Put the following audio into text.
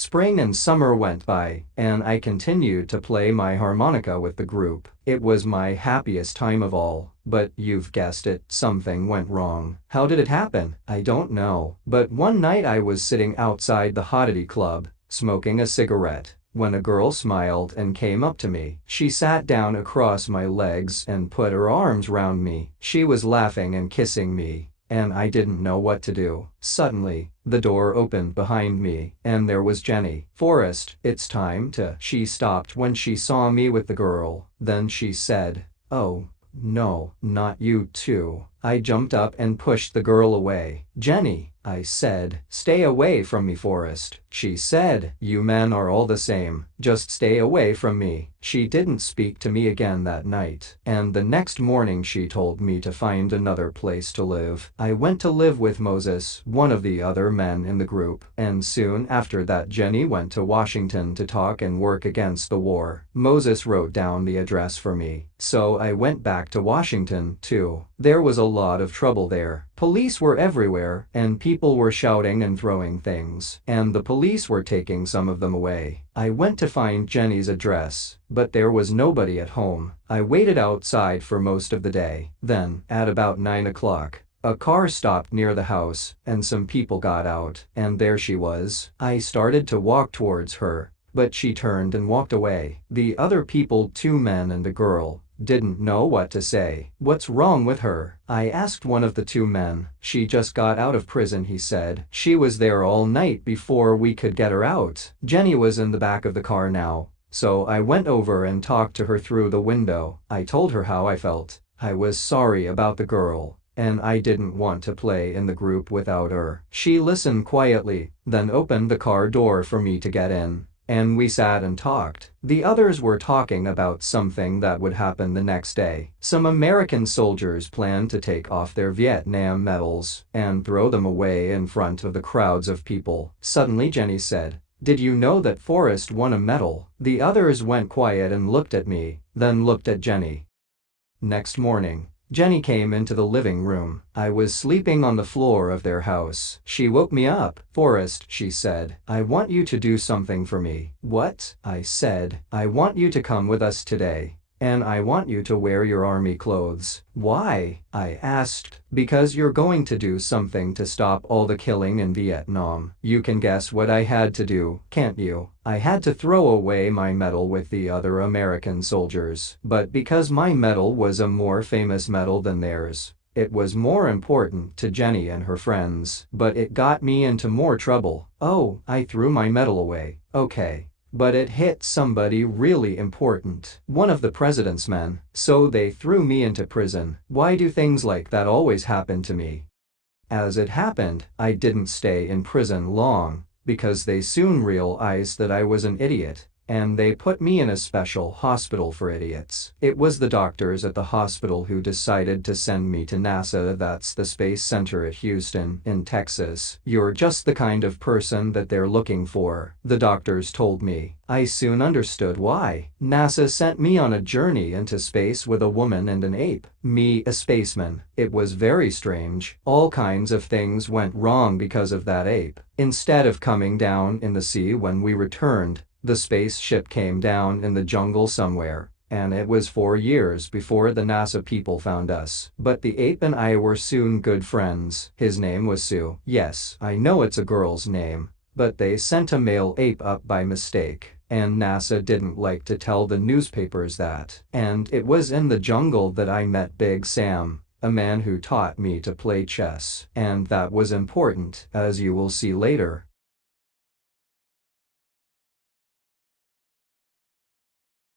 Spring and summer went by, and I continued to play my harmonica with the group. It was my happiest time of all, but you've guessed it, something went wrong. How did it happen? I don't know. But one night I was sitting outside the Hoddity Club, smoking a cigarette, when a girl smiled and came up to me. She sat down across my legs and put her arms round me. She was laughing and kissing me, and I didn't know what to do. Suddenly, the door opened behind me, and there was Jenny. "Forrest, it's time to..." She stopped when she saw me with the girl. Then she said, "Oh, no, not you too." I jumped up and pushed the girl away. "Jenny," I said, "stay away from me, Forrest." She said, "You men are all the same, just stay away from me." She didn't speak to me again that night, and the next morning she told me to find another place to live. I went to live with Moses, one of the other men in the group, and soon after that Jenny went to Washington to talk and work against the war. Moses wrote down the address for me, so I went back to Washington too. There was a lot of trouble there. Police were everywhere, and people were shouting and throwing things, and the police were taking some of them away. I went to find Jenny's address, but there was nobody at home. I waited outside for most of the day. Then, at about 9 o'clock, a car stopped near the house, and some people got out, and there she was. I started to walk towards her, but she turned and walked away. The other people, 2 men and a girl, didn't know what to say. "What's wrong with her?" I asked one of the 2 men. "She just got out of prison," he said. "She was there all night before we could get her out." Jenny was in the back of the car now, so I went over and talked to her through the window. I told her how I felt. I was sorry about the girl, and I didn't want to play in the group without her. She listened quietly, then opened the car door for me to get in, and we sat and talked. The others were talking about something that would happen the next day. Some American soldiers planned to take off their Vietnam medals and throw them away in front of the crowds of people. Suddenly Jenny said, "Did you know that Forrest won a medal?" The others went quiet and looked at me, then looked at Jenny. Next morning, Jenny came into the living room. I was sleeping on the floor of their house. She woke me up. "Forrest," she said, "I want you to do something for me." "What?" I said. "I want you to come with us today, and I want you to wear your army clothes." "Why?" I asked. "Because you're going to do something to stop all the killing in Vietnam." You can guess what I had to do, can't you? I had to throw away my medal with the other American soldiers. But because my medal was a more famous medal than theirs, it was more important to Jenny and her friends. But it got me into more trouble. Oh, I threw my medal away. Okay. But it hit somebody really important. One of the president's men. So they threw me into prison. Why do things like that always happen to me? As it happened, I didn't stay in prison long, because they soon realized that I was an idiot, and they put me in a special hospital for idiots. It was the doctors at the hospital who decided to send me to NASA, that's the space center at Houston, in Texas. "You're just the kind of person that they're looking for," the doctors told me. I soon understood why. NASA sent me on a journey into space with a woman and an ape. Me, a spaceman. It was very strange. All kinds of things went wrong because of that ape. Instead of coming down in the sea when we returned, the spaceship came down in the jungle somewhere, and it was 4 years before the NASA people found us. But the ape and I were soon good friends. His name was Sue. Yes, I know it's a girl's name, but they sent a male ape up by mistake, and NASA didn't like to tell the newspapers that. And it was in the jungle that I met Big Sam, a man who taught me to play chess. And that was important, as you will see later.